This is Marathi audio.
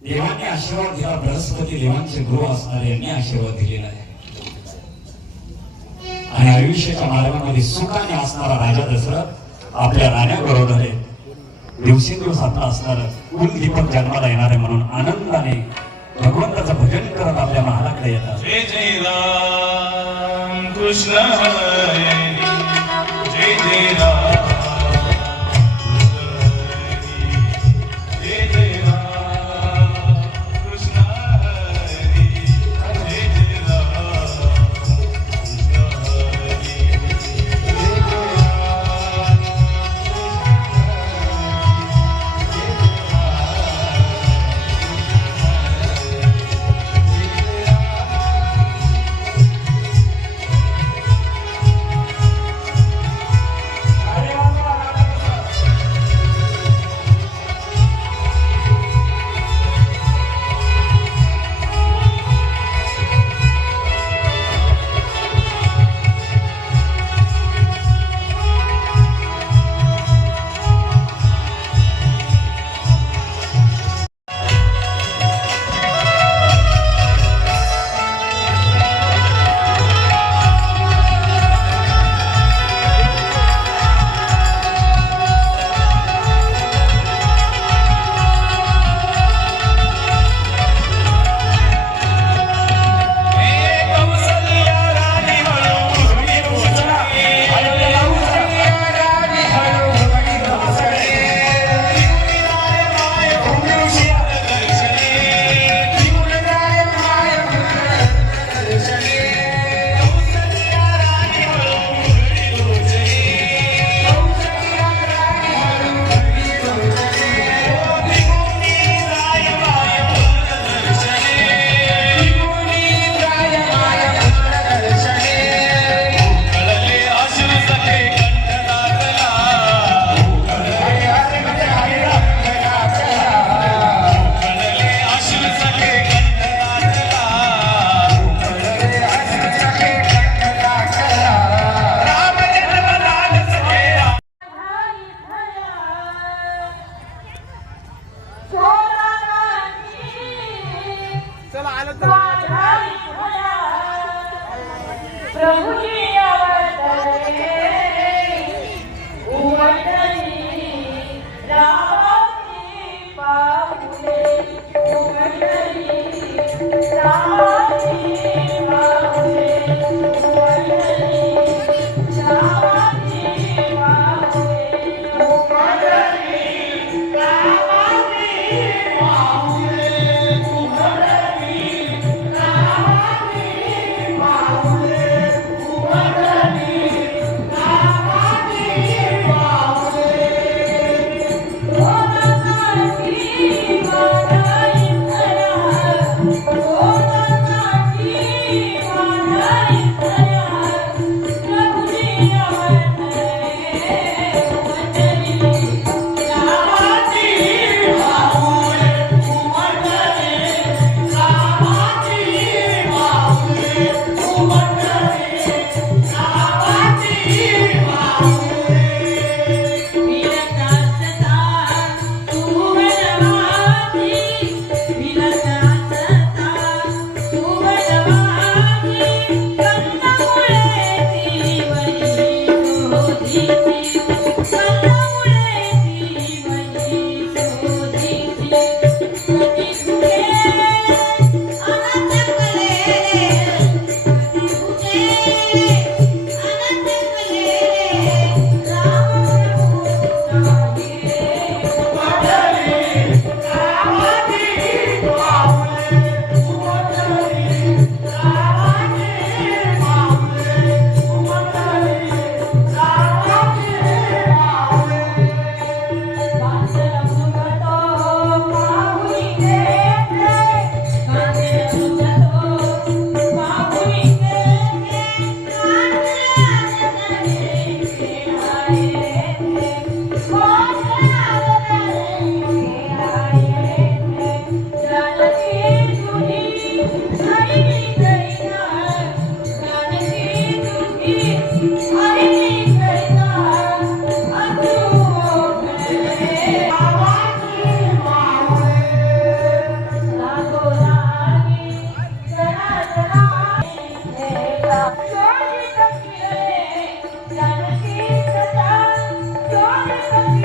देवाने आशीर्वाद दिला बृहस्पती देवांचे गुरु असणारे यांनी आशीर्वाद दिलेला आहे. आणि आयुष्याच्या मार्गामध्ये सुखाने असणारा राजा दशरथ आपल्या राण्याबरोबर आहे. दिवसेंदिवस आता असणार कुल दीपक जन्माला येणार आहे म्हणून आनंदाने भगवंताचं भजन करत आपल्या महालाकडे येतात. जय जय राम कृष्ण जय जय राम. प्रभुजी thank you